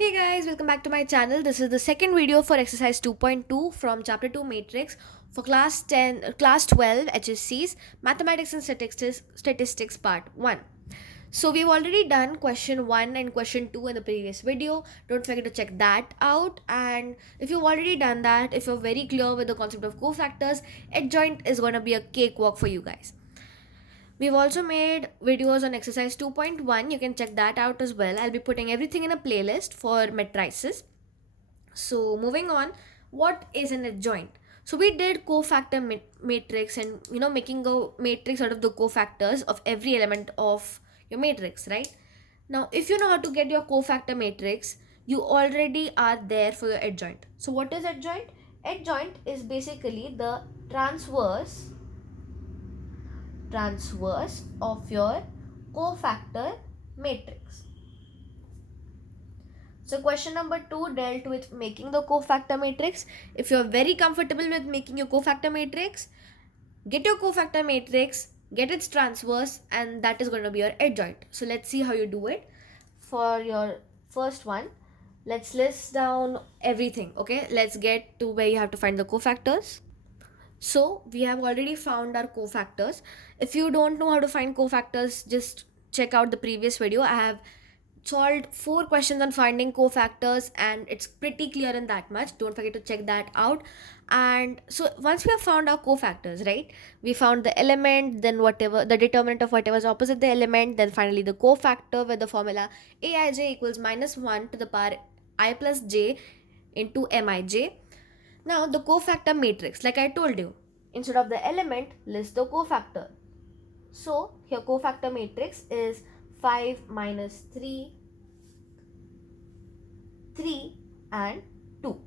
Hey guys, welcome back to my channel. This is the second video for exercise 2.2 from chapter 2 matrix for class 12 HSC's mathematics and statistics part 1. So we've already done question 1 and question 2 in the previous video. Don't forget to check that out, and if you've already done that, if you're very clear with the concept of cofactors, adjoint is going to be a cakewalk for you guys. We've also made videos on exercise 2.1. You can check that out as well. I'll be putting everything in a playlist for matrices. So moving on, what is an adjoint? So we did cofactor matrix and making a matrix out of the cofactors of every element of your matrix, right? Now if you know how to get your cofactor matrix, you already are there for your adjoint. So what is adjoint? Adjoint is basically the transverse of your cofactor matrix. So question number 2 dealt with making the cofactor matrix. If you're very comfortable with making your cofactor matrix, get your cofactor matrix, get its transverse, and that is going to be your adjoint. So let's see how you do it. For your first one, let's list down everything. Okay, let's get to where you have to find the cofactors. So we have already found our cofactors. If you don't know how to find cofactors, just check out the previous video. I have solved 4 questions on finding cofactors and it's pretty clear in that much. Don't forget to check that out. And so once we have found our cofactors, right, we found the element, then whatever the determinant of whatever is opposite the element, then finally the cofactor with the formula aij equals -1 to the power I plus j into mij. Now the cofactor matrix, like I told you, instead of the element, list the cofactor. So here cofactor matrix is 5 minus 3, 3 and 2.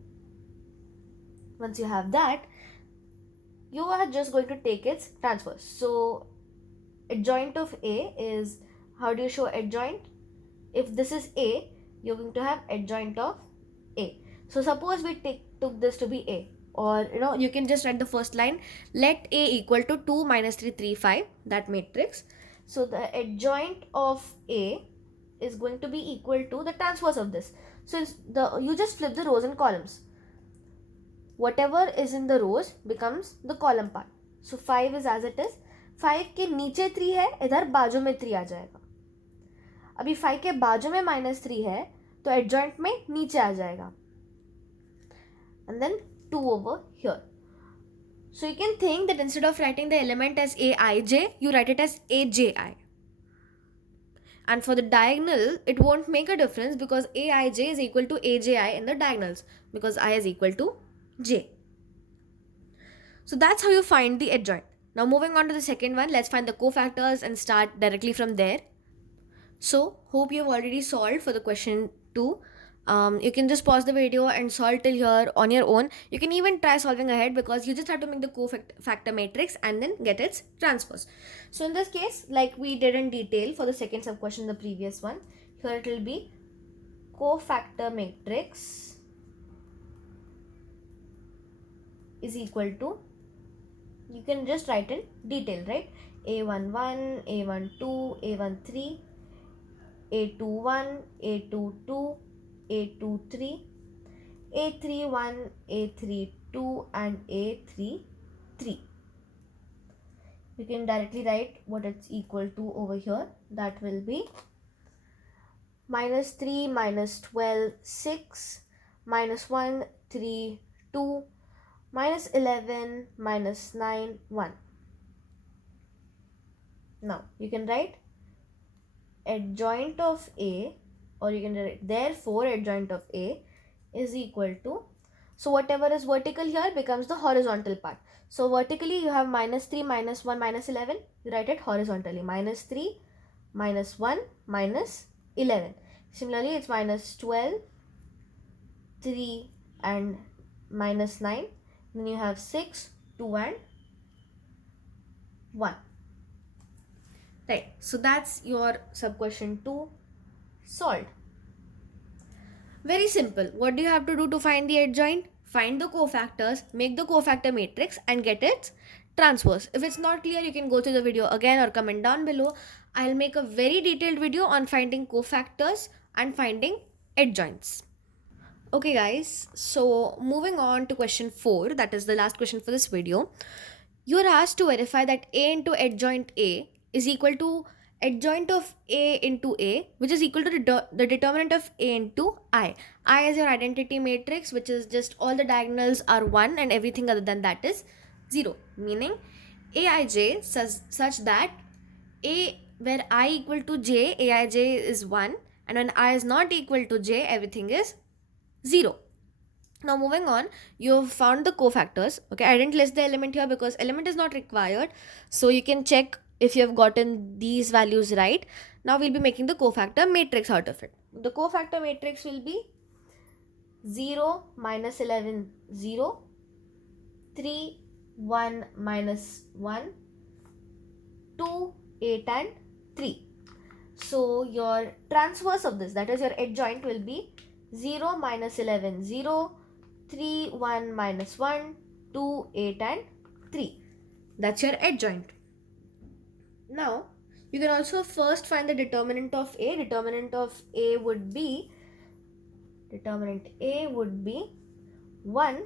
Once you have that, you are just going to take its transverse. So adjoint of A is, how do you show adjoint? If this is A, you're going to have adjoint of A. So suppose we took this to be A, or you can just write the first line, let A equal to 2 minus 3 3 5, that matrix. So the adjoint of A is going to be equal to the transverse of this. So you just flip the rows and columns. Whatever is in the rows becomes the column part. So 5 is as it is. 5 के नीचे 3 है, इधर बाजू में 3 आ जाएगा. अभी 5 के बाजू में -3 है, तो adjoint में नीचे आ जाएगा. And then 2 over here. So you can think that instead of writing the element as aij, you write it as aji. And for the diagonal, it won't make a difference because aij is equal to aji in the diagonals because I is equal to j. So that's how you find the adjoint. Now moving on to the second one, let's find the cofactors and start directly from there. So hope you've already solved for the question 2. You can just pause the video and solve till here on your own. You can even try solving ahead because you just have to make the cofactor matrix and then get its transpose. So in this case, like we did in detail for the second sub question, the previous one, here it will be cofactor matrix is equal to, you can just write in detail, right? A11, A12, A13, A21, A22, A23, A31, A32 and A33. You can directly write what it's equal to over here. That will be -3, -12, 6, -1, 3, 2, -11, -9, 1. Now you can write adjoint of A, or you can write therefore adjoint of A is equal to, so whatever is vertical here becomes the horizontal part. So vertically you have -3, -1, -11, you write it horizontally, -3, -1, -11. Similarly it's -12, 3 and -9, then you have 6, 2 and 1. Right, so that's your sub question 2 solved. Very simple. What do you have to do to find the adjoint? Find the cofactors, make the cofactor matrix and get its transverse. If it's not clear, you can go through the video again or comment down below. I'll make a very detailed video on finding cofactors and finding adjoints. Okay guys, so moving on to question 4, that is the last question for this video. You are asked to verify that A into adjoint A is equal to adjoint of A into A, which is equal to the determinant of A into I. I is your identity matrix, which is just all the diagonals are 1 and everything other than that is 0. Meaning Aij such that A where I equal to J, Aij is 1, and when I is not equal to J, everything is 0. Now moving on, you've found the cofactors. Okay, I didn't list the element here because element is not required. So you can check if you have gotten these values right. Now we'll be making the cofactor matrix out of it. The cofactor matrix will be 0, minus 11, 0, 3, 1, minus 1, 2, 8 and 3. So your transverse of this, that is your adjoint, will be 0, minus 11, 0, 3, 1, minus 1, 2, 8 and 3. That's your adjoint. Now, you can also first find the determinant of A. Determinant would be 1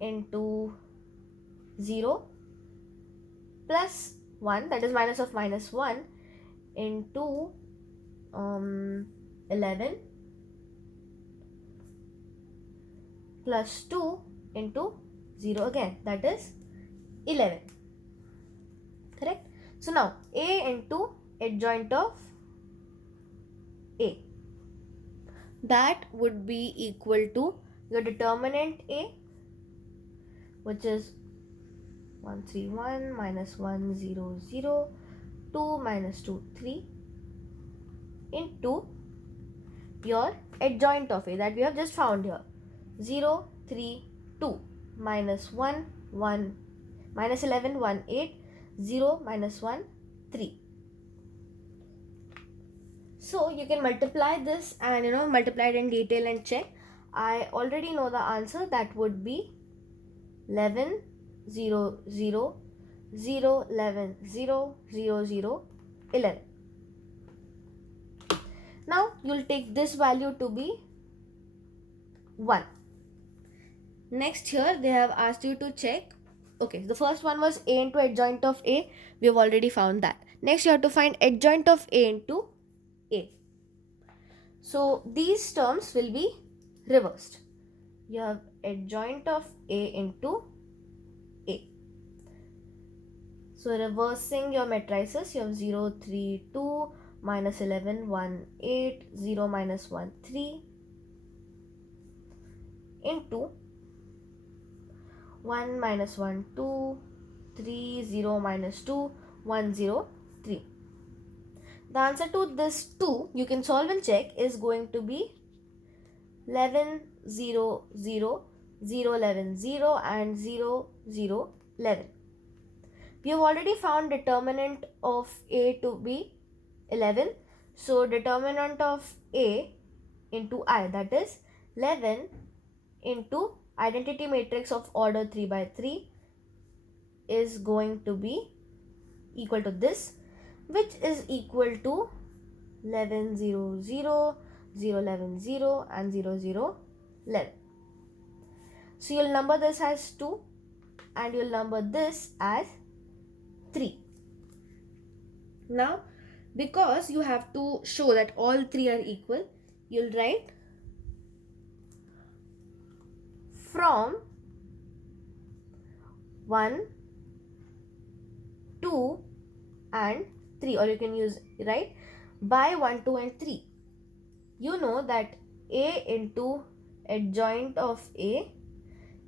into 0 plus 1, that is minus of minus 1, into 11 plus 2 into 0 again, that is 11. Correct? So now A into adjoint of A, that would be equal to your determinant A, which is 131 minus 1 0 0, 2 minus 2 3, into your adjoint of A that we have just found here, 0 3 2 minus 1 1 minus 11 1 8, 0 minus 1 3. So you can multiply this and multiply it in detail and check. I already know the answer. That would be 11 0 0 0 11 0 0 0 11. Now you'll take this value to be 1. Next here they have asked you to check. Okay, the first one was A into adjoint of A. We have already found that. Next you have to find adjoint of A into A. So these terms will be reversed. You have adjoint of A into A. So reversing your matrices, you have 0 3 2 minus 11 1 8, 0 minus 1 3, into 1 minus 1 2, 3 0 minus 2 1 0 3. The answer to this 2 you can solve and check is going to be 11 0 0 0 11 0 and 0 0 11. We have already found determinant of A to be 11. So determinant of A into I, that is 11 into identity matrix of order 3 by 3, is going to be equal to this, which is equal to 11 0 0 0 11 0 and 0 0 11. So you'll number this as 2 and you'll number this as 3. Now because you have to show that all 3 are equal, you'll write from 1 2 and 3, or you can use by 1 2 and 3. You know that A into adjoint of A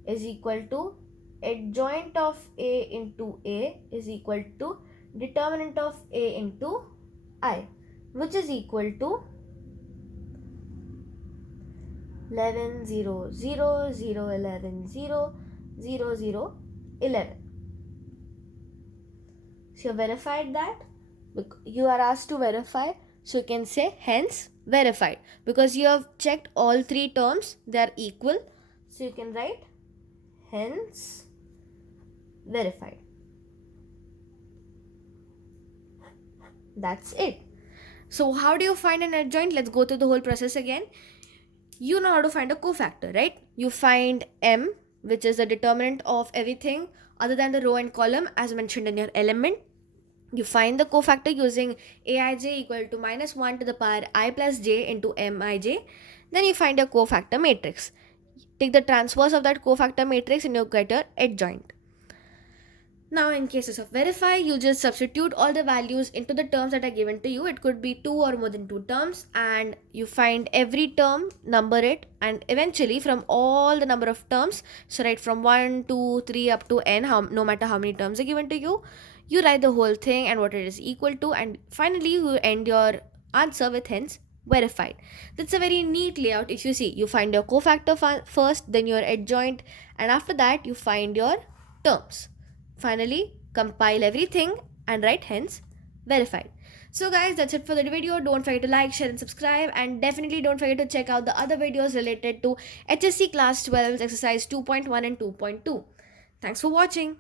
is equal to adjoint of A into A is equal to determinant of A into I, which is equal to 11 0 0 0 11 0 0 0 11. So you verified that. You are asked to verify, so you can say hence verified, because you have checked all 3 terms, they are equal. So you can write hence verified. That's it. So how do you find an adjoint? Let's go through the whole process again. You know how to find a cofactor, right? You find m, which is the determinant of everything other than the row and column as mentioned in your element. You find the cofactor using aij equal to minus 1 to the power I plus j into mij. Then you find your cofactor matrix. Take the transverse of that cofactor matrix and you get your adjoint. Now, in cases of verify, you just substitute all the values into the terms that are given to you. It could be two or more than two terms, and you find every term, number it, and eventually, from all the number of terms, so right from 1, 2, 3 up to n, no matter how many terms are given to you, you write the whole thing and what it is equal to, and finally, you end your answer with hence verified. That's a very neat layout. If you see, you find your cofactor first, then your adjoint, and after that, you find your terms. Finally, compile everything and write hence verified. So guys, that's it for the video. Don't forget to like, share and subscribe, and definitely don't forget to check out the other videos related to HSC Class 12 exercise 2.1 and 2.2. Thanks for watching.